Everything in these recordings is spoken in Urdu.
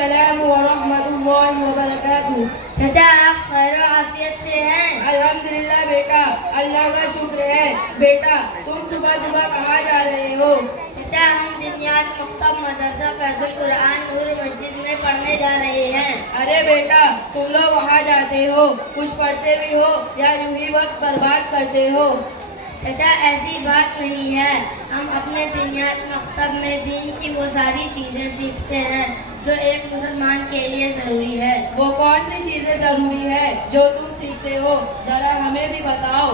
السلام ورحمۃ اللہ وبرکاتہ. چچا آپ خیر و عافیت سے ہیں؟ الحمدللہ بیٹا, اللہ کا شکر ہے. بیٹا تم صبح صبح کہاں جا رہے ہو؟ چچا ہم دنیات مکتب مدرسہ فیض القرآن نور مسجد میں پڑھنے جا رہے ہیں. ارے بیٹا, تم لوگ وہاں جاتے ہو, کچھ پڑھتے بھی ہو یا یوں ہی وقت برباد کرتے ہو؟ چچا ایسی بات نہیں ہے, ہم اپنے دنیات مکتب میں دین کی وہ ساری چیزیں سیکھتے ہیں جو ایک مسلمان کے لیے ضروری ہے. وہ کون سی چیزیں ضروری ہے جو تم سیکھتے ہو, ذرا ہمیں بھی بتاؤ.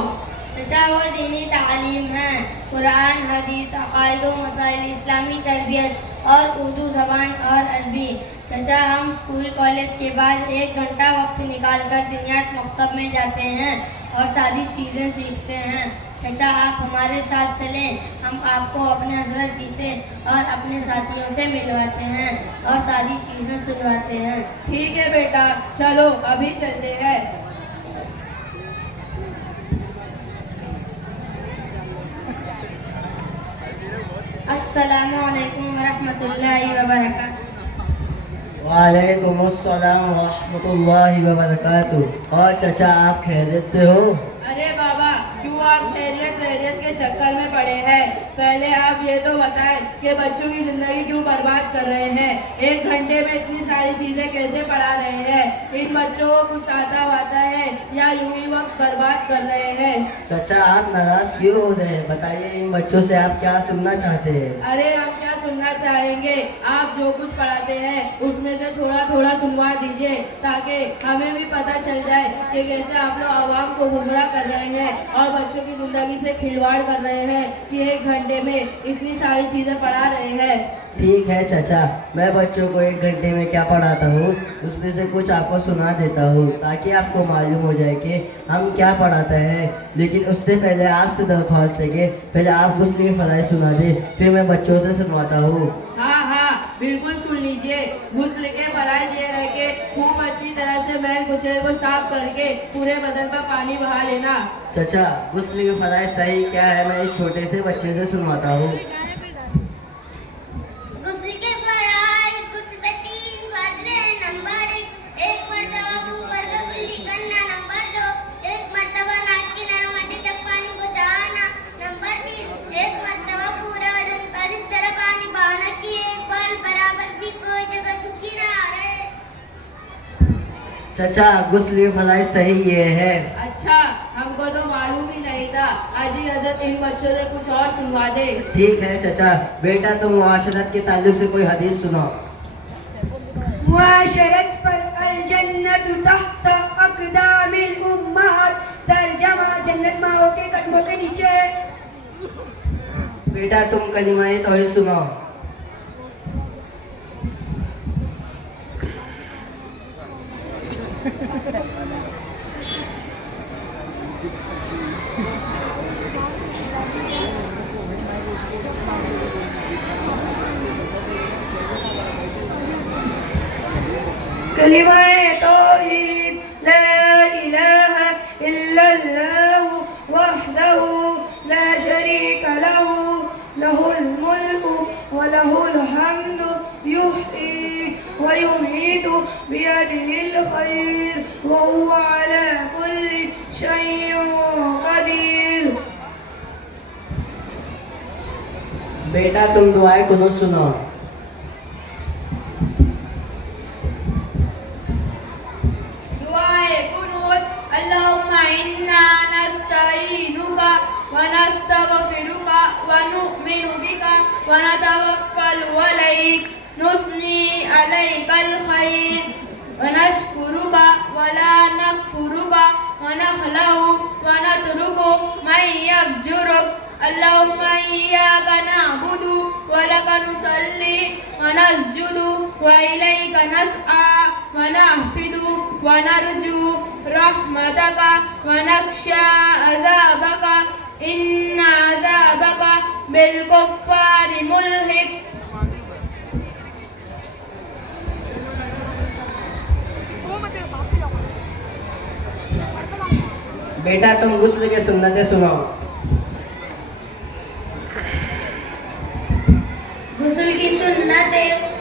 چچا وہ دینی تعلیم ہے, قرآن حدیث عقائد و مسائل, اسلامی تربیت اور اردو زبان اور عربی. چچا ہم اسکول کالج کے بعد 1 گھنٹہ وقت نکال کر دنیات مکتب میں جاتے ہیں اور ساری چیزیں سیکھتے ہیں. چچا آپ ہمارے ساتھ چلیں, ہم آپ کو اپنے حضرت جی سے اور اپنے ساتھیوں سے ملواتے ہیں اور ساری چیزیں سنواتے ہیں. ٹھیک ہے بیٹا, چلو ابھی چلتے ہیں. السلام علیکم ورحمۃ اللہ وبرکاتہ. وعلیکم السلام ورحمۃ اللہ وبرکاتہ. اور چچا آپ خیریت سے ہو؟ ارے بابا, کیوں آپ خیریت کے چکر میں پڑے ہیں؟ پہلے آپ یہ تو بتائیں کہ بچوں کی زندگی کیوں برباد کر رہے ہیں؟ 1 گھنٹے میں اتنی ساری چیزیں کیسے پڑھا رہے ہیں؟ ان بچوں کو کچھ آتا ہے یا یوں ہی وقت برباد کر رہے ہیں؟ چچا آپ ناراض کیوں ہو رہے ہیں؟ بتائیے ان بچوں سے آپ کیا سننا چاہتے ہیں؟ ارے ہم کیا سننا چاہیں گے, آپ جو کچھ پڑھاتے ہیں اس میں سے تھوڑا سنوا دیجئے تاکہ ہمیں بھی پتہ چل جائے کہ کیسے آپ لوگ عوام کو گمراہ کر رہے ہیں اور بچوں کی زندگی سے کھلواڑ کر رہے ہیں کہ 1 گھنٹے میں اتنی ساری چیزیں پڑھا رہے ہیں. ٹھیک ہے چچا, میں بچوں کو 1 گھنٹے میں کیا پڑھاتا ہوں اس میں سے کچھ آپ کو سنا دیتا ہوں تاکہ آپ کو معلوم ہو جائے کہ ہم کیا پڑھاتے ہیں. لیکن اس سے پہلے آپ سے درخواست ہے کہ پہلے آپ غسل کے فرائض سنا دیں, پھر میں بچوں سے سنواتا ہوں. ہاں بالکل سن لیجئے. غسل کے فرائض یہ ہے کہ خوب اچھی طرح سے میل کچرے کو صاف کر کے پورے بدن پر پانی بہا لینا. چچا غسل کے فرائض صحیح کیا ہے, میں ایک چھوٹے سے بچے سے سنواتا ہوں. غسل کے فرائض, غسل میں 3 فرض ہیں. نمبر 1 مرتبہ منہ پر کا کلی کرنا. نمبر 2 1 مرتبہ ناک کی نرم ہڈی تک پانی پہنچانا. نمبر 3 1 مرتبہ پورا بدن پر اس طرح پانی بہانا کہ ایک بال برابر بھی کوئی جگہ سوکھی نہ رہے. چچا غسل کے فرائض صحیح یہ ہے. اچھا, ہم کو تو معلوم ہی نہیں تھا. حاجی حضرت ان بچوں سے کچھ اور سنوا دے. ٹھیک ہے چچا, بیٹا تم معاشرت کے تعلق سے کوئی حدیث سناؤ. معاشرت پر الجنت تحت اقدام الامہات. ترجمہ جنت ماؤں کے قدموں کے نیچے. بیٹا تم کلمہ توحید سناؤ. کلمہ توحید لا الہ الا اللہ وحدہ لا شریک لہ لہ الملک ولہ الحمد یحیی ویمیت بیدہ الخیر وہو علی کل شیء قدیر. بیٹا تم دعائے قنوت سناؤ. دعائے قنوت. اللہم انا نستعینک ونستغفرک ونؤمن بک ونتوکل علیک نثنی علیک الخیر ونشکرک ولا نکفرک ونخلع ونترک من یفجرک. اللہم ایاک نعبد ولک نصلی ونسجد وإلیک نسعی ونحفظ ونرجو رحمتک ونخشی عذابک ان عذابک بالکفار ملحق. بیٹا تم غسل کے سنتیں سناؤ. غسل کی سنتیں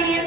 3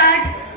8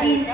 3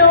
2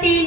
3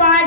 5